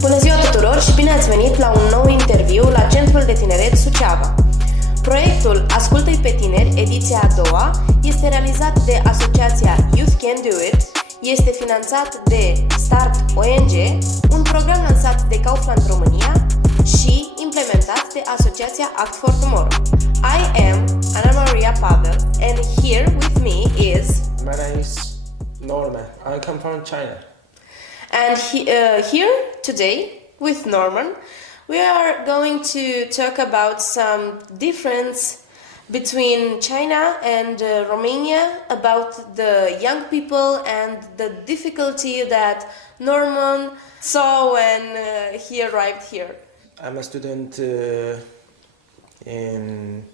Bună ziua tuturor și bine ați venit la un nou interviu la Centrul de Tineret Suceava. Proiectul Ascultă-i pe tineri, ediția a doua, este realizat de asociația Youth Can Do It, este finanțat de Start ONG, un program lansat de Kaufland România și implementat de asociația Act for Tomorrow. I am Ana Maria Pavel and here with me is... My name is Norman. I come from China. And here today with Norman, we are going to talk about some difference between China and Romania, about the young people and the difficulty that Norman saw when he arrived here. I'm a student in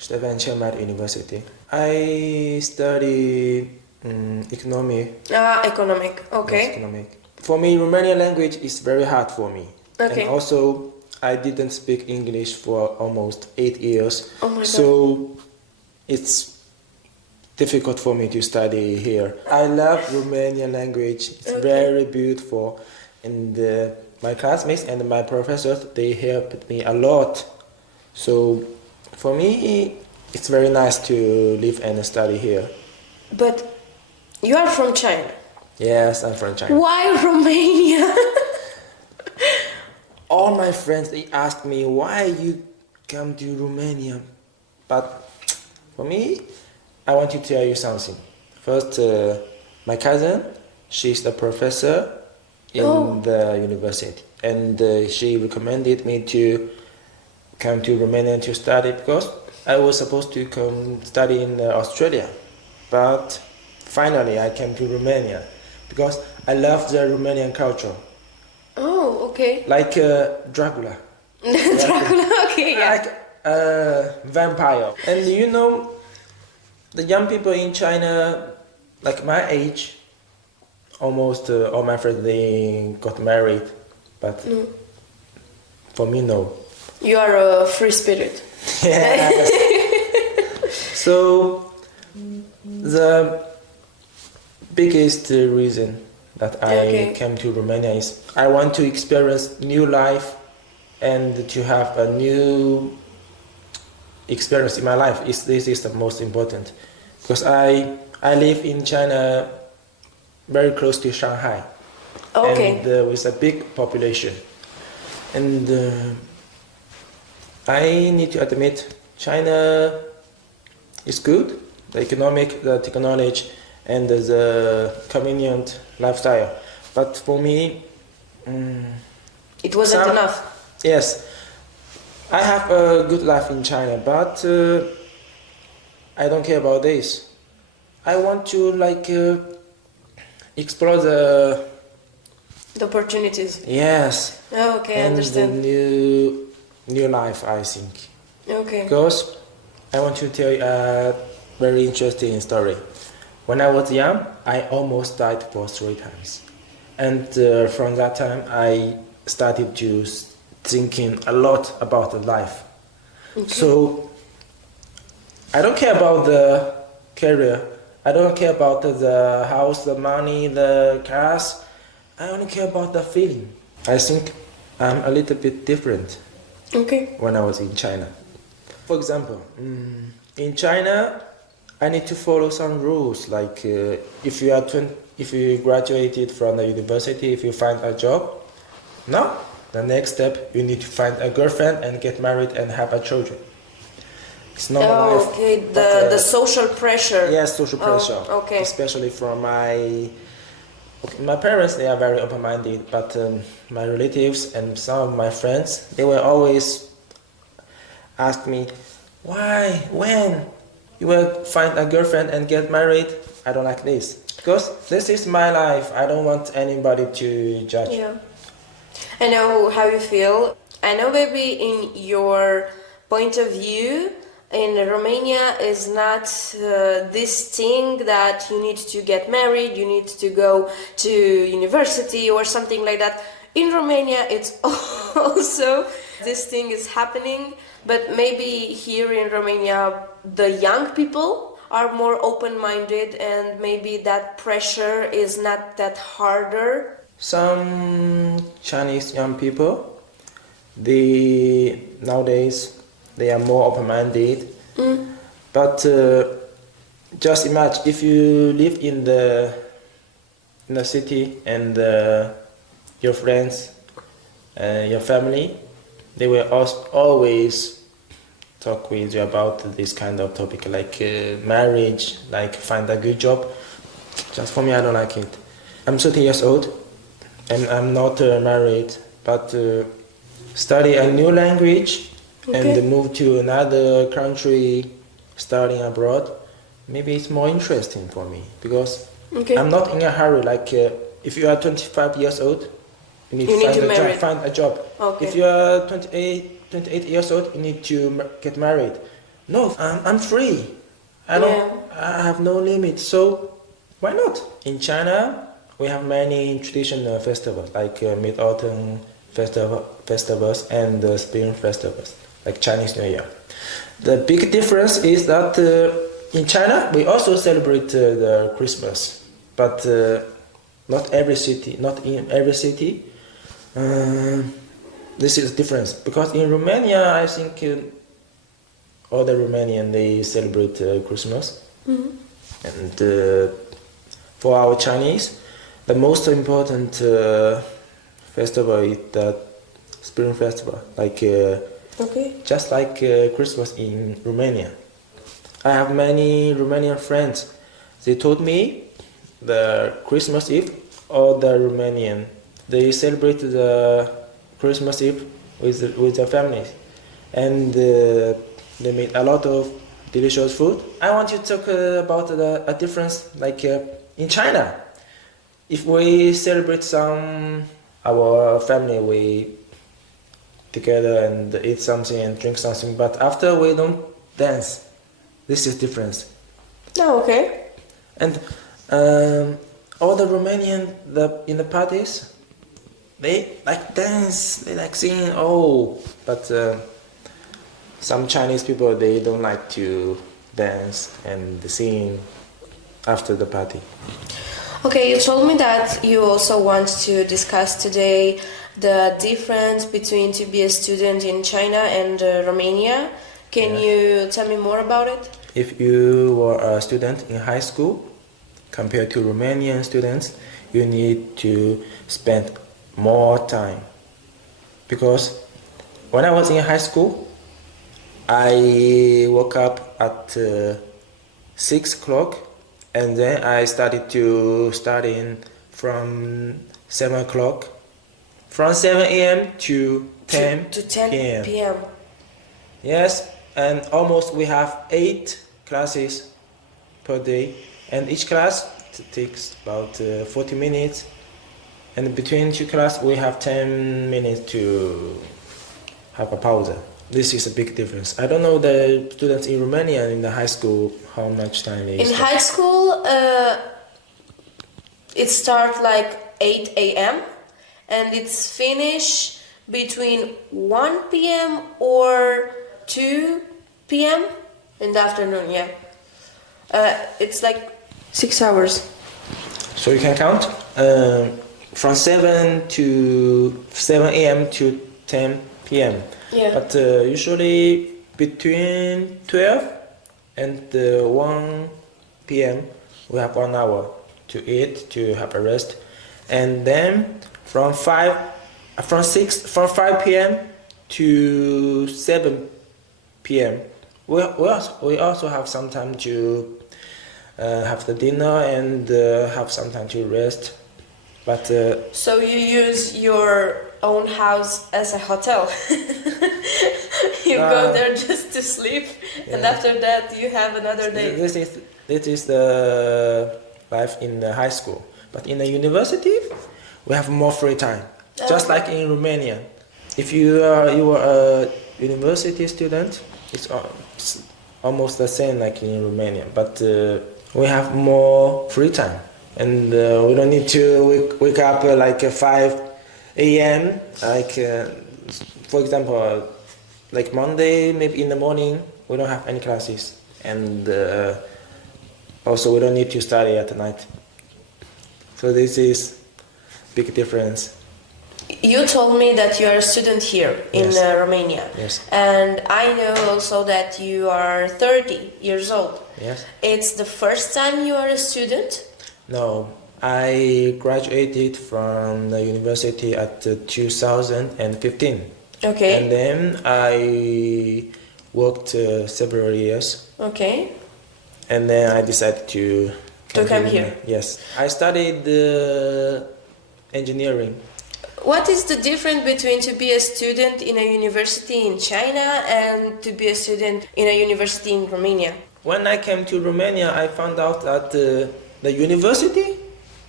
Suceava University. I study economic. Economic, okay. Yes, economic. For me, Romanian language is very hard for me. Okay. And also, I didn't speak English for almost 8 years. Oh my God. So, it's difficult for me to study here. I love Romanian language. It's very beautiful. And my classmates and my professors, they helped me a lot. So, for me, it's very nice to live and study here. But you are from China. Yes, I'm from China. Why Romania? All my friends, they ask me why you come to Romania. But for me, I want to tell you something. First, my cousin, she's a professor in the university. And she recommended me to come to Romania to study because I was supposed to come study in Australia. But finally, I came to Romania because I love the Romanian culture. Oh, okay. Like Dracula. Dracula, okay, yeah. Like a vampire. And you know, the young people in China, like my age, almost all my friends, they got married. But for me, no. You are a free spirit. Yes. So, the biggest reason that I came to Romania is I want to experience new life and to have a new experience in my life. This is the most important because I live in China very close to Shanghai and with a big population. And I need to admit China is good, the economic, the technology and the convenient lifestyle. But for me, it wasn't enough. Yes, I have a good life in China, but I don't care about this. I want to explore the opportunities. Yes. Oh, okay, I and understand. The new life, I think. Okay. Because I want to tell you a very interesting story. When I was young, I almost died for 3 times. And from that time, I started to thinking a lot about life. Okay. So, I don't care about the career. I don't care about the house, the money, the cars. I only care about the feeling. I think I'm a little bit different when I was in China. For example, in China, I need to follow some rules. Like if you graduated from the university, if you find a job, the next step you need to find a girlfriend and get married and have a children. It's not life. Okay. The social pressure. Yes, social pressure. Okay. Especially from my parents, they are very open-minded, but my relatives and some of my friends, they will always ask me, why, when you will find a girlfriend and get married? I don't like this. Because this is my life. I don't want anybody to judge. Yeah. I know how you feel. I know maybe in your point of view, in Romania is not this thing that you need to get married, you need to go to university or something like that. In Romania, it's also this thing is happening, but maybe here in Romania, the young people are more open-minded and maybe that pressure is not that harder? Some Chinese young people, nowadays they are more open-minded. But just imagine if you live in the city and your friends, your family, they will always talk with you about this kind of topic, like marriage, like find a good job. Just for me, I don't like it. I'm 30 years old and I'm not married, but study a new language and move to another country, studying abroad, maybe it's more interesting for me because I'm not in a hurry. Like if you are 25 years old, you need to find a job. Okay. If you are 28 years old, you need to get married. No, I'm free. I have no limit. So why not? In China, we have many traditional festivals like Mid-Autumn festivals and Spring festivals, like Chinese New Year. The big difference is that in China we also celebrate the Christmas, but not in every city. This is the difference because in Romania, I think all the Romanians they celebrate Christmas, and for our Chinese, the most important festival is the Spring Festival, like just like Christmas in Romania. I have many Romanian friends. They told me the Christmas Eve, all the Romanian they celebrate the Christmas Eve with their families, and they made a lot of delicious food. I want to talk about a difference, like in China. If we celebrate our family, we together and eat something and drink something, but after we don't dance. This is difference. Oh, okay. And all the Romanian in the parties, they like dance, they like sing. But some Chinese people they don't like to dance and sing after the party. Okay, you told me that you also want to discuss today the difference between to be a student in China and Romania. Can you tell me more about it? If you were a student in high school, compared to Romanian students, you need to spend more time. Because when I was in high school, I woke up at 6 o'clock and then I started to study from 7 o'clock. From 7 a.m. to 10 p.m. Yes, and almost we have 8 classes per day, and each class takes about 40 minutes, and between 2 classes we have 10 minutes to have a pause. This is a big difference. I don't know the students in Romania and in the high school how much time they In high school, it starts like 8 a.m. and it's finished between 1 p.m. or 2 p.m. in the afternoon, it's like 6 hours. So you can count from 7 a.m. to 10 p.m. Yeah. But usually between 12 and 1 p.m. we have 1 hour to eat, to have a rest, and then from 5 p.m. to 7 p.m. we also have some time to have the dinner and have some time to rest. But so you use your own house as a hotel. You go there just to sleep, and after that you have another day. This is the life in the high school. But in the university, we have more free time. Just like in Romania. If you are a university student, it's almost the same like in Romania. But we have more free time, and we don't need to wake up like 5 a.m. Like for example, like Monday, maybe in the morning we don't have any classes, and Also, we don't need to study at night. So this is big difference. You told me that you are a student here in Yes. Romania. Yes. And I know also that you are 30 years old. Yes. It's the first time you are a student? No, I graduated from the university at 2015. Okay. And then I worked several years. Okay. And then I decided to come here. Yes. I studied engineering. What is the difference between to be a student in a university in China and to be a student in a university in Romania? When I came to Romania, I found out that the university,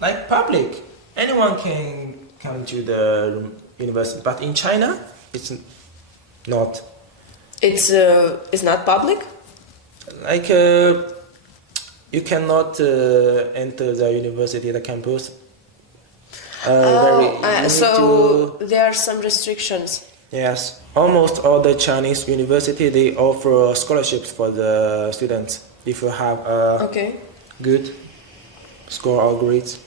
like public, anyone can come to the university. But in China, it's not. It's not public? Like you cannot enter the university, the campus. So there are some restrictions. Yes, almost all the Chinese university they offer scholarships for the students if you have a Okay. good score or grades.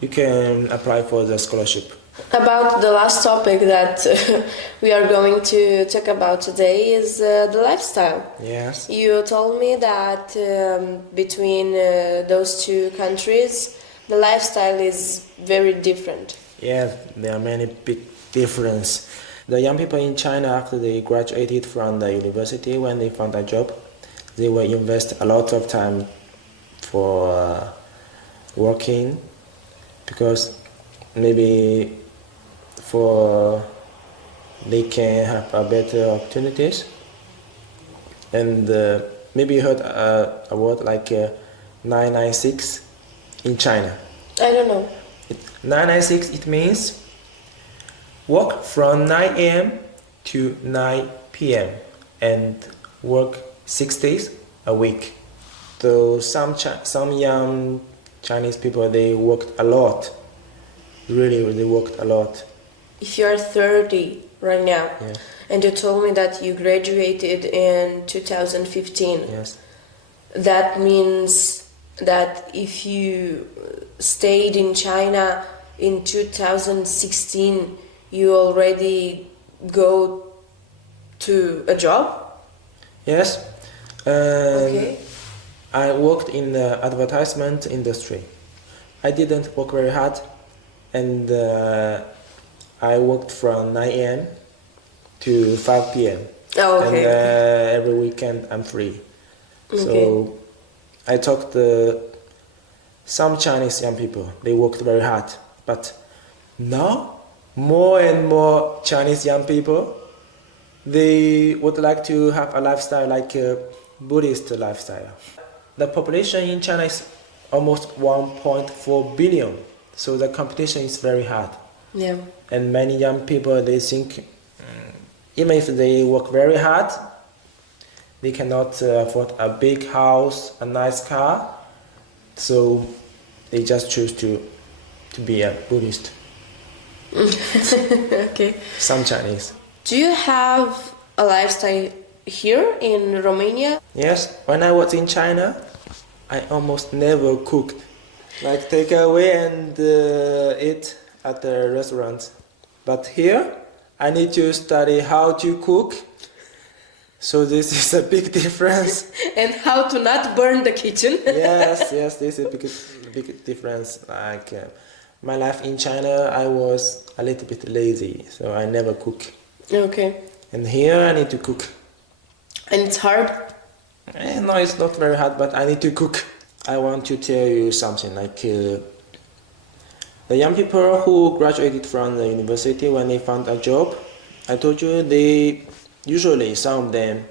You can apply for the scholarship. About the last topic that we are going to talk about today is the lifestyle. Yes. You told me that between those two countries, the lifestyle is very different. Yeah, there are many big difference. The young people in China, after they graduated from the university, when they found a job, they will invest a lot of time for working, because maybe they can have a better opportunities. And maybe you heard a word like 996 in China. I don't know. 996, it means work from 9 a.m. to 9 p.m. and work 6 days a week. So some young Chinese people, they worked a lot. Really, they worked a lot. If you are 30 right now, Yeah. and you told me that you graduated in 2015, Yes. that means that if you stayed in China in 2016, you already go to a job? Yes. Okay. I worked in the advertisement industry. I didn't work very hard, and I worked from 9 a.m. to 5 p.m. Oh, okay. And every weekend I'm free. Okay. So I talked to some Chinese young people. They worked very hard, but now more and more Chinese young people, they would like to have a lifestyle like a Buddhist lifestyle. The population in China is almost 1.4 billion, so the competition is very hard. Yeah. And many young people, they think even if they work very hard, they cannot afford a big house, a nice car, so they just choose to be a Buddhist. Okay. Some Chinese. Do you have a lifestyle here in Romania? Yes, when I was in China, I almost never cooked. Like take away and eat at the restaurants. But here, I need to study how to cook. So this is a big difference. And how to not burn the kitchen? Yes, this is a big difference. Like my life in China, I was a little bit lazy, so I never cook. Okay. And here I need to cook. And it's hard? No, it's not very hard, but I need to cook. I want to tell you something like the young people who graduated from the university, when they found a job, I told you they usually, some of them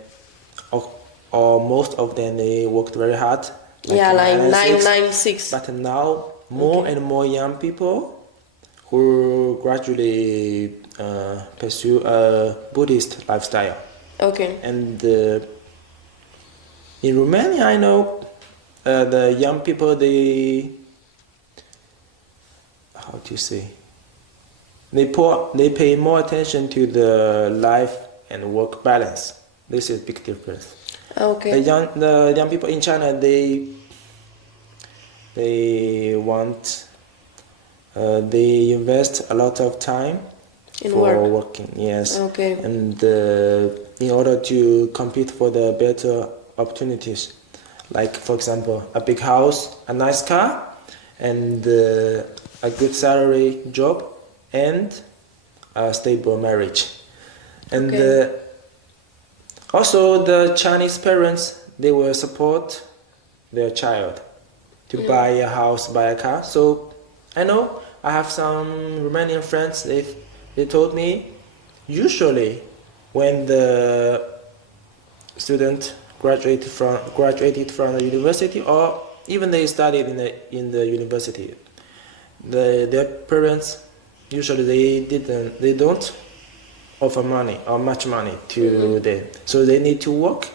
or most of them, they worked very hard. Like 996. But now more and more young people who gradually pursue a Buddhist lifestyle. Okay. And in Romania, I know the young people, they, how to say, they pay more attention to the life and work balance. This is a big difference. Okay. The young people in China, they they want, they invest a lot of time In for work. working. Yes. Okay. And in order to compete for the better opportunities, like for example, a big house, a nice car, and a good salary job, and a stable marriage. And Okay. also the Chinese parents, they will support their child to buy a house, buy a car. So I know I have some Romanian friends, they told me usually when the student graduated from the university, or even they studied in the university, their parents usually they don't offer money or much money to them, so they need to work.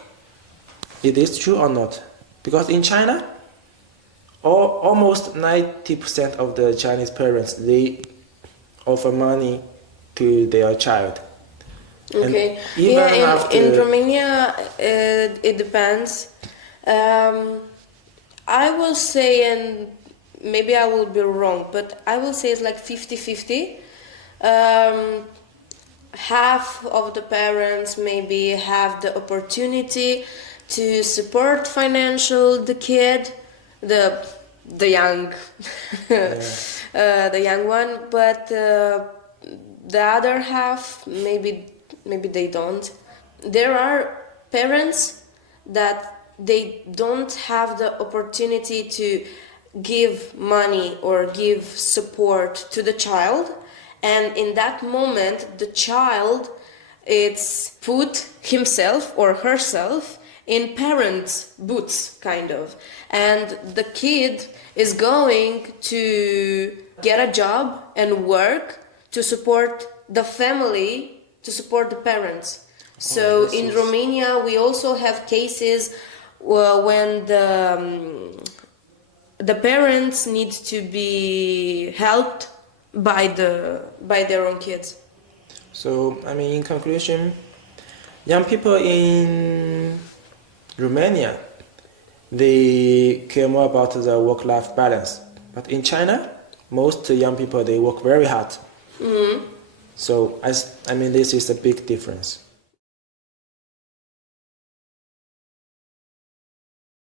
It is true or not? Because in China, almost 90% of the Chinese parents, they offer money to their child. Okay. And even Yeah, after, in Romania, it depends. I will say, and maybe I will be wrong, but I will say it's like 50-50. Half of the parents maybe have the opportunity to support financial the kid, the young the young one, but the other half maybe they don't. There are parents that they don't have the opportunity to give money or give support to the child, and in that moment the child it's put himself or herself in parents' boots, kind of, and the kid is going to get a job and work to support the family, to support the parents. So in Romania we also have cases when the parents need to be helped by their own kids. so I mean, in conclusion, young people in Romania, they care more about the work-life balance. But in China, most young people, they work very hard. So I mean, this is a big difference.